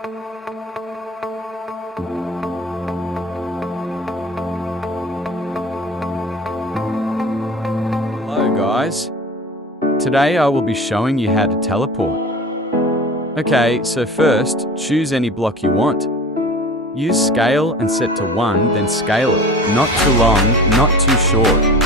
Hello guys. Today I will be showing you how to teleport. Okay, so first, choose any block you want. Use scale and set to 1, then scale it. Not too long, not too short.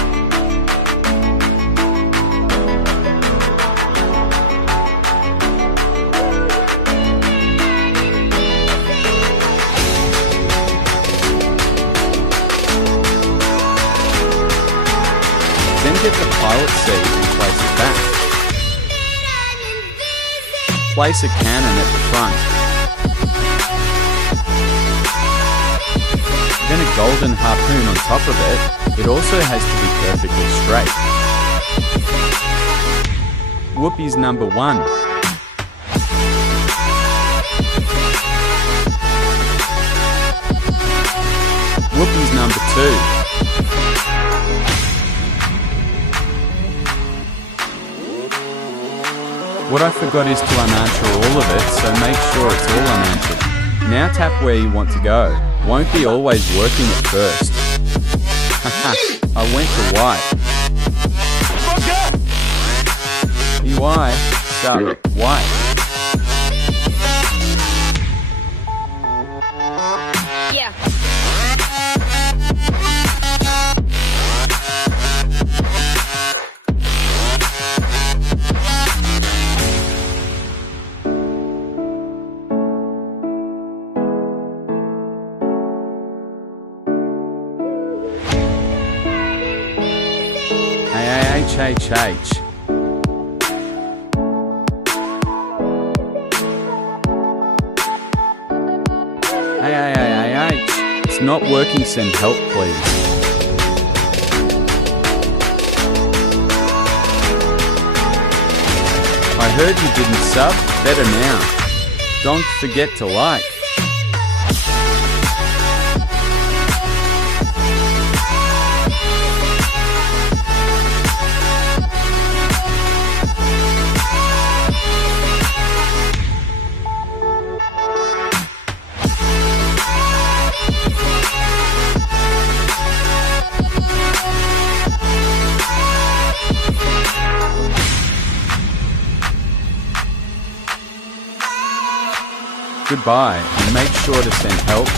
Then get the pilot seat and place it back. Place a cannon at the front. Then a golden harpoon on top of it. It also has to be perfectly straight. Whoopies number 1. Whoopies number 2. What I forgot is to unanswer all of it, so make sure it's all unanswered. Now tap where you want to go. Won't be always working at first. Haha, I went to white. EY, suck, white. Yeah. HHH. It's not working, send help please. I heard you didn't sub, better now. Don't forget to like. Goodbye, and make sure to send help